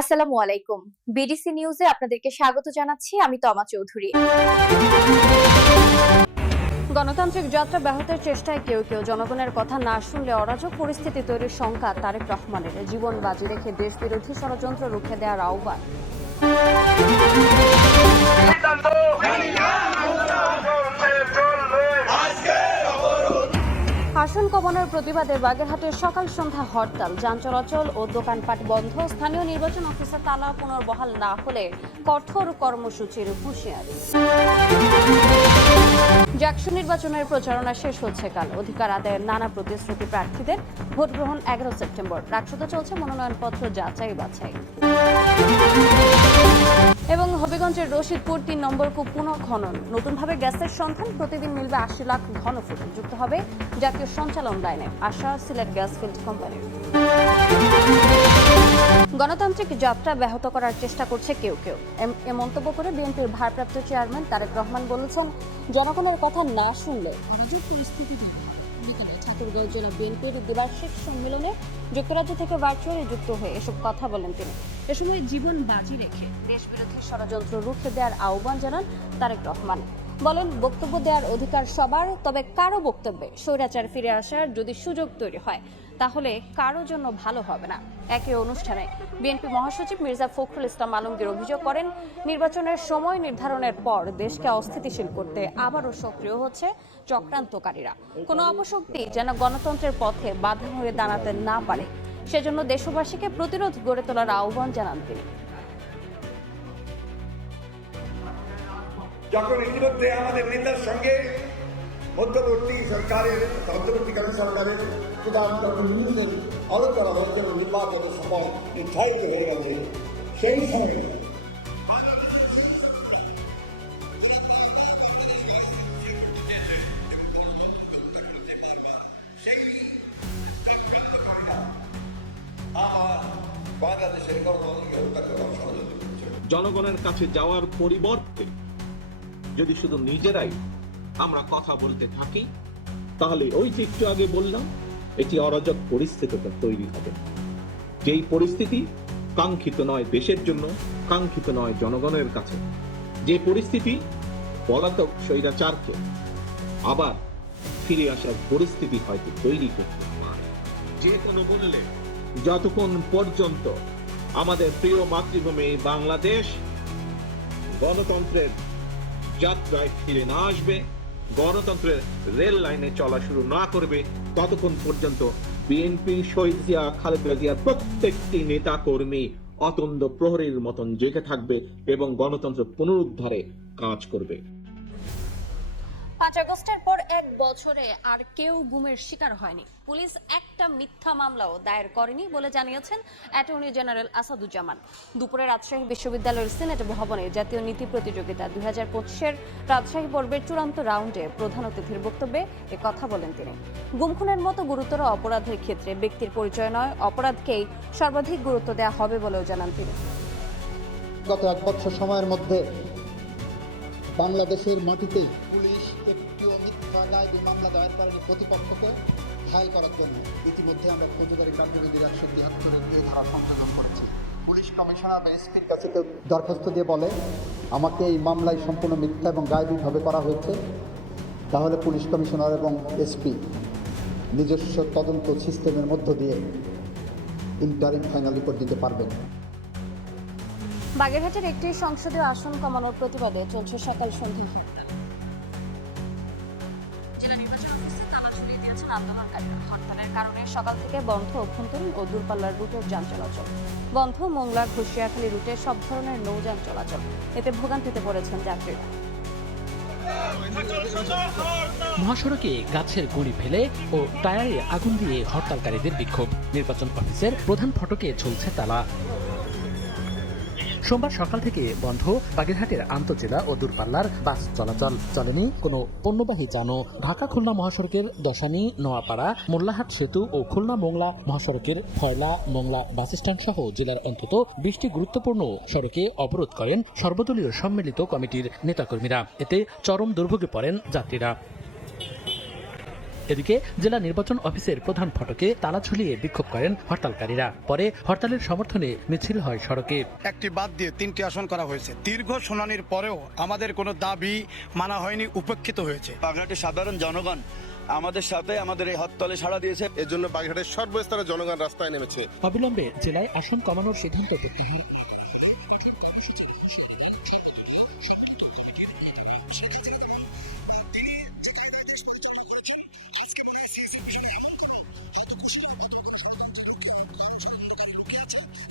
আসসালামু আলাইকুম। বিডিসি নিউজে আপনাদেরকে স্বাগত জানাচ্ছি। আমি তমা চৌধুরী। গণতান্ত্রিক যাত্রা ব্যাহতের চেষ্টায় কেউ কেউ জনগণের কথা না শুনলে অরাজক পরিস্থিতি তৈরির শঙ্কা তারেক রহমানের। জীবন বাজি রেখে দেশবিরোধী ষড়যন্ত্র রুখে দেওয়ার আহ্বান। আসন কমানোর প্রতিবাদে বাগেরহাটের সকাল সন্ধ্যা হরতাল, যান চলাচল ও দোকানপাট বন্ধ। স্থানীয় নির্বাচন অফিসে তালা পুনর্বহাল না হলে কঠোর কর্মসূচির হুঁশিয়ারি। জাকসু নির্বাচনের প্রচারণা শেষ হচ্ছে কাল। অধিকার আদায়ের নানা প্রতিশ্রুতি প্রার্থীদের। ভোট গ্রহণ 11 সেপ্টেম্বর। রাকসুতে চলছে মনোনয়নপত্র যাচাই বাছাই। এবং হবিগঞ্জের রশিদপুর 3 নম্বর কূপ পুনঃখনন। নতুনভাবে গ্যাসের সন্ধান। প্রতিদিন মিলবে 80 লাখ ঘনফুট। যুক্ত হবে জাতীয় সঞ্চালন লাইনে। আশা সিলেট গ্যাস ফিল্ড কোম্পানির। গণতান্ত্রিক যাত্রা ব্যাহত করার চেষ্টা করছে কেউ কেউ, এ মন্তব্য করে বিএনপির ভারপ্রাপ্ত চেয়ারম্যান তারেক রহমান বলেছেন, জনগণের কথা না শুনলে অরাজক পরিস্থিতি তৈরি হবে। বিকালে ঠাকুরগাঁও জেলা বিএনপির দ্বিবার্ষিক সম্মেলনে যুক্তরাজ্য থেকে ভার্চুয়ালি যুক্ত হয়ে এসব কথা বলেন তিনি। এ সময় জীবন বাজি রেখে দেশবিরোধী ষড়যন্ত্র রুখে দেওয়ার আহ্বান জানান তারেক রহমান। বলেন, বক্তব্য দেওয়ার অধিকার সবার, তবে কারো বক্তব্যে স্বৈরাচার ফিরে আসার যদি সুযোগ তৈরি হয় তাহলে কারো জন্য ভালো হবে না। একই অনুষ্ঠানে বিএনপি মহাসচিব মির্জা ফখরুল ইসলাম আলমগীর অভিযোগ করেন, নির্বাচনের সময় নির্ধারণের পর দেশকে অস্থিতিশীল করতে আবারও সক্রিয় হচ্ছে চক্রান্তকারীরা। কোনো অপশক্তি যেন গণতন্ত্রের পথে বাধা হয়ে দাঁড়াতে না পারে, সেজন্য দেশবাসীকে প্রতিরোধ গড়ে তোলার আহ্বান জানান তিনি। যখন ইতিমধ্যে আমাদের নেতার সঙ্গে অন্তর্বর্তীকালীন সরকারের প্রধান ডক্টর ইউনূসের আলোচনা হয়েছে এবং নির্বাচনের সময় নির্ধারিত হয়ে গেছে, সেই সময় বাংলাদেশের গণতন্ত্রকে হত্যা করার ষড়যন্ত্র করছে। জনগণের কাছে যাওয়ার পরিবর্তে যদি শুধু নিজেরাই আমরা কথা বলতে থাকি, তাহলে ওই যে একটু আগে বললাম, এটি অরাজক পরিস্থিতিটা তৈরি হবে। যেই পরিস্থিতি কাঙ্ক্ষিত নয় দেশের জন্য, কাঙ্ক্ষিত নয় জনগণের কাছে। যে পরিস্থিতি পলাতক স্বৈরাচারকে আবার ফিরে আসার পরিস্থিতি হয়তো তৈরি করতে পারে। যে কোনো মূল্যে যতক্ষণ পর্যন্ত আমাদের প্রিয় মাতৃভূমি বাংলাদেশ গণতন্ত্রের যাত্রায় ফিরে না আসবে, গণতন্ত্রের রেল লাইনে চলা শুরু না করবে, ততক্ষণ পর্যন্ত বিএনপি, শহীদ জিয়া, খালেদা জিয়ার প্রত্যেকটি নেতা কর্মী অতন্দ্র প্রহরীর মতন জেগে থাকবে এবং গণতন্ত্র পুনরুদ্ধারে কাজ করবে। 5 আগস্টের পর 1 বছরে আর কেউ গুমের শিকার হয়নি। পুলিশ একটা মিথ্যা মামলাও দায়ের করেনি বলে জানিয়েছেন অ্যাটর্নি জেনারেল আসাদুজ্জামান। দুপুরে রাজশাহী বিশ্ববিদ্যালয়ের সিনেট ভবনে জাতীয় নীতি প্রতিযোগিতা 2025-এর রাজশাহী পর্বের চূড়ান্ত রাউন্ডে প্রধান অতিথির বক্তব্যে কথা বলেন তিনি। গুমখুনের মতো গুরুতর অপরাধের ক্ষেত্রে ব্যক্তির পরিচয় নয়, অপরাধকেই সর্বাধিক গুরুত্ব দেওয়া হবে বলেও জানান তিনি। গত 1 বছর সময়ের মধ্যে বাংলাদেশের মাটিতে পুলিশ একটিও মিথ্যা দায়ের মামলা দায়ের করেনি প্রতিপক্ষকে ঘায়েল করার জন্য। ইতিমধ্যে আমরা ফৌজদারি কার্যবিধির 173 ধারা সংশোধন করেছি। পুলিশ কমিশনার বা এসপির কাছে দরখাস্ত দিয়ে বলে, আমাকে এই মামলায় সম্পূর্ণ মিথ্যা এবং গায়েবীভাবে করা হয়েছে, তাহলে পুলিশ কমিশনার এবং এসপি নিজস্ব তদন্ত সিস্টেমের মধ্য দিয়ে ইন্টারিম ফাইনাল রিপোর্ট দিতে পারবেন। বাগেরহাটের একটি সংসদীয় আসন কমানোর প্রতিবাদে চলছে সকাল সন্ধ্যা হরতাল। জেলা নির্বাচন অফিসে তালা ঝুলিয়ে দিয়েছেন আন্দোলনকারীরা। হরতালের কারণে সকাল থেকে বন্ধ অভ্যন্তরীণ ও দূরপাল্লার রুটের যান চলাচল। বন্ধ মোংলা ঘুষিয়াখালী রুটে সব ধরনের নৌযান চলাচল। এতে ভোগান্তিতে পড়েছেন যাত্রীরা। মহাসড়কে গাছের গুঁড়ি ফেলে ও টায়ারে আগুন দিয়ে হরতালকারীদের বিক্ষোভ। নির্বাচন অফিসের প্রধান ফটকে ঝুলছে তালা। সোমবার সকাল থেকে বন্ধ বাগেরহাটের আন্তঃজেলা ও দূরপাল্লার বাস চলাচল। চলেনি কোনো পণ্যবাহী যানও। ঢাকা খুলনা মহাসড়কের দশানী, নোয়াপাড়া, মোল্লাহাট সেতু ও খুলনা মোংলা মহাসড়কের ফয়লা, মোংলা বাস স্ট্যান্ড সহ জেলার অন্তত 20টি গুরুত্বপূর্ণ সড়কে অবরোধ করেন সর্বদলীয় সম্মিলিত কমিটির নেতাকর্মীরা। এতে চরম দুর্ভোগে পড়েন যাত্রীরা। এদিকে জেলা নির্বাচন অফিসের প্রধান ফটকে তালা ঝুলিয়ে বিক্ষোভ করেন হরতালকারীরা। পরে হরতালের সমর্থনে মিছিল হয় সড়কে। একটি বাদ দিয়ে 3টি আসন করা হয়েছে। দীর্ঘ শুনানির পরেও আমাদের কোনো দাবি মানা হয়নি, উপেক্ষিত হয়েছে। বাগেরহাটের সাধারণ জনগণ আমাদের সাথে আমাদের এই হরতালে সাড়া দিয়েছে। এর জন্য বাগেরহাটের সর্বস্তরের জনগণ রাস্তায় নেমেছে। অবিলম্বে জেলায় আসন কমানোর সিদ্ধান্ত প্রত্যাহার।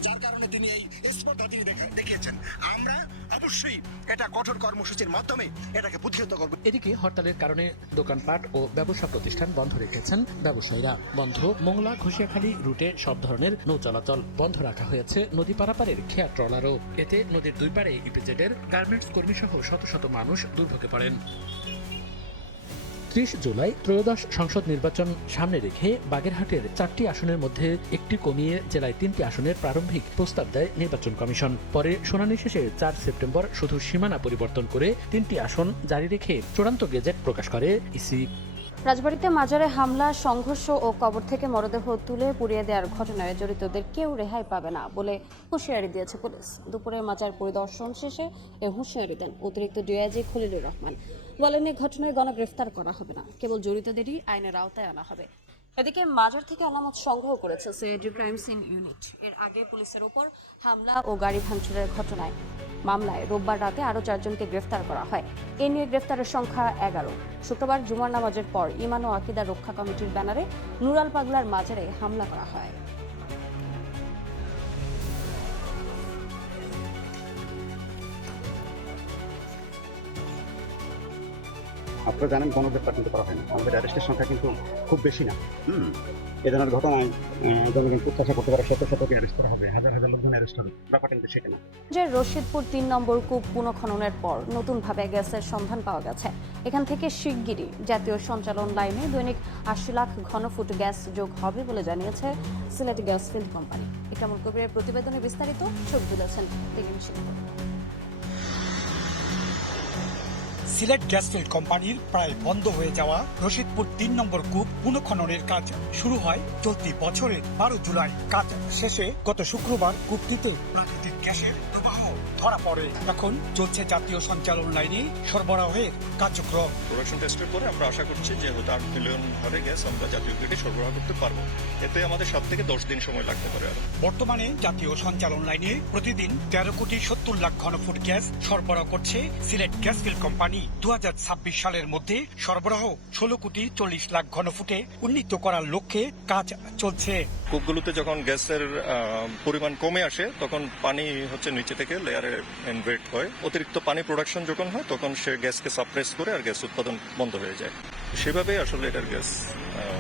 যার কারণে তিনি এই স্পর্ধা তিনি দেখিয়েছেন। আমরা অবশ্যই এটা কঠোর কর্মসূচির মাধ্যমে এটাকে প্রতিহত করব। এদিকে হরতালের কারণে দোকানপাট ও ব্যবসা প্রতিষ্ঠান বন্ধ রেখেছেন ব্যবসায়ীরা। বন্ধ মোংলা ঘুষিয়াখালী রুটে সব ধরনের নৌ চলাচল। বন্ধ রাখা হয়েছে নদী পারাপারের খেয়া ট্রলারও। এতে নদীর দুই পাড়ে ইপিজেডের গার্মেন্টস কর্মী সহ শত শত মানুষ দুর্ভোগে পড়েন। 30 জুলাই ত্রয়োদশ সংসদ নির্বাচন সামনে রেখে বাগেরহাটের 4টি আসনের মধ্যে একটি কমিয়ে জেলায় 3টি আসনের প্রারম্ভিক প্রস্তাব দেয় নির্বাচন কমিশন। পরে শুনানি শেষে 4 সেপ্টেম্বর শুধু সীমানা পরিবর্তন করে 3টি আসন জারি রেখে চূড়ান্ত গেজেট প্রকাশ করে ইসি। রাজবাড়ীতে মাজারে হামলা, সংঘর্ষ ও কবর থেকে মরদেহ তুলে পুড়িয়ে দেওয়ার ঘটনায় জড়িতদের কেউ রেহাই পাবে না বলে হুঁশিয়ারি দিয়েছে পুলিশ। দুপুরে মাজার পরিদর্শন শেষে এ হুঁশিয়ারি দেন অতিরিক্ত ডিআইজি খলিলুর রহমান। বলেন, এই ঘটনায় গণগ্রেফতার করা হবে না, কেবল জড়িতদেরই আইনের আওতায় আনা হবে। এদিকে মাজার থেকে আলামত সংগ্রহ করেছে সিআইডি ক্রাইম সিন ইউনিট। এর আগে পুলিশের উপর হামলা ও গাড়ি ভাঙচুরের মামলায় রোববার রাতে আরও 4 জনকে গ্রেফতার করা হয়। এ নিয়ে গ্রেফতারের সংখ্যা 11। শুক্রবার জুমার নামাজের পর ইমান ও আকিদা রক্ষা কমিটির ব্যানারে নুরাল পাগলার মাজারে হামলা করা হয়। আপনারা জানেন গণগ্রেফতার কিন্তু করা হয় না, আমাদের অ্যারেস্টের সংখ্যা কিন্তু খুব বেশি না। এ ধরনের ঘটনায় জনগণ প্রত্যাশা করতে পারে শত শতকে অ্যারেস্ট করা হবে, হাজার হাজার লোকজন অ্যারেস্ট হবে, ব্যাপারটা কিন্তু সেটা না। রশিদপুর 3 নম্বর কূপ পুনঃখননের পর নতুনভাবে গ্যাসের সন্ধান পাওয়া গেছে। এখান থেকে শিগগিরই জাতীয় সঞ্চালন লাইনে দৈনিক 80 লাখ ঘনফুট গ্যাস যোগ হবে বলে জানিয়েছে Sylhet gas field company. Ikramul কবিরের প্রতিবেদনে বিস্তারিত, চোখ বুলেছেন দেখেন। সিলেট গ্যাস ফিল্ড কোম্পানির প্রায় বন্ধ হয়ে যাওয়া রশিদপুর 3 নম্বর কূপ পুনঃখননের কাজ শুরু হয় চলতি বছরের 12 জুলাই। কাজ শেষে গত শুক্রবার কূপটিতে প্রাকৃতিক গ্যাসের প্রবাহ ধরা পড়ে। এখন চলছে জাতীয় সঞ্চালন লাইনে সরবরাহের কার্যক্রম। প্রোডাকশন টেস্টের পরে আমরা আশা করছি যে 8 মিলিয়ন ঘরে গ্যাস আমরা জাতীয় গ্রিডে সরবরাহ করতে পারবো। এতে আমাদের 7 থেকে 10 দিন সময় লাগতে পারে। বর্তমানে জাতীয় সঞ্চালন লাইনে প্রতিদিন 13 কোটি 70 লাখ ঘনফুট গ্যাস সরবরাহ করছে সিলেট গ্যাস ফিল্ড কোম্পানি। 2026 সালের মধ্যে সরবরাহ 16 কোটি 40 লাখ ঘনফুটে উন্নীত করার লক্ষ্যে কাজ চলছে। কূপগুলোতে যখন গ্যাসের পরিমাণ কমে আসে তখন পানি হচ্ছে নিচে থেকে লেয়ারে ইনভেট হয়। অতিরিক্ত পানি প্রোডাকশন যখন হয় তখন সে গ্যাসকে সাপ্রেস করে আর গ্যাস উৎপাদন বন্ধ হয়ে যায়। সেভাবে আসলে এটার গ্যাস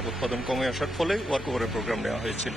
উৎপাদন কমে আসার ফলে ওয়ার্ক ওভারের প্রোগ্রাম নেওয়া হয়েছিল।